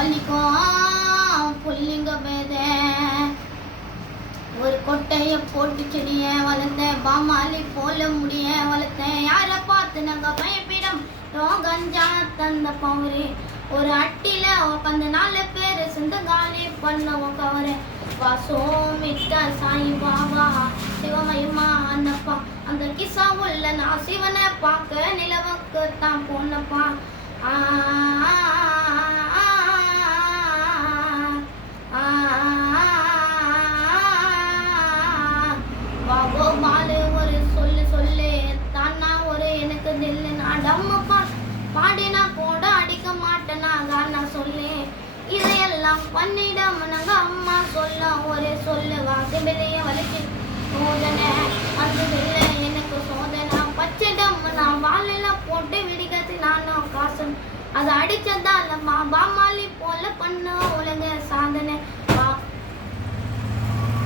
வலிக்கும் புள்ளிங்க பேத ஒரு கொட்டைய போட்டு செடிய வளர்த்தேன் பாமாலி போல முடிய வளர்த்தேன் யாரை பார்த்து நாங்க பயப்பிடம் கஞ்சா தந்த பவரு ஒரு அட்டில உட்காந்து 4 பேர் சிந்தங்காலி பண்ண கவரு வாசோமிட்ட சாய் பாபா சிவமயமா அண்ணப்பா அந்த கிசா உள்ள நான் சிவனை பார்க்க நிலவுக்கு தான் போனப்பா பாபோ பாலு ஒரு சொல்லு தானா ஒரு எனக்கு நெல்லு நான் டம்மப்பா பாடினா கூட அடிக்க மாட்டேனா நான் சொல்லு இதையெல்லாம் பண்ணிடாம நாங்க அம்மா சொல்ல ஒரே சொல்லு வாக்கு வெளிய வலிக்கு சோதனை அந்த வெளில எனக்கு சோதனை பச்சை டம்மு நான் வாழெல்லாம் போட்டு விடிகத்தி நானும் காசு அதை அடிச்சதா இல்லம்மா பாமாலி போ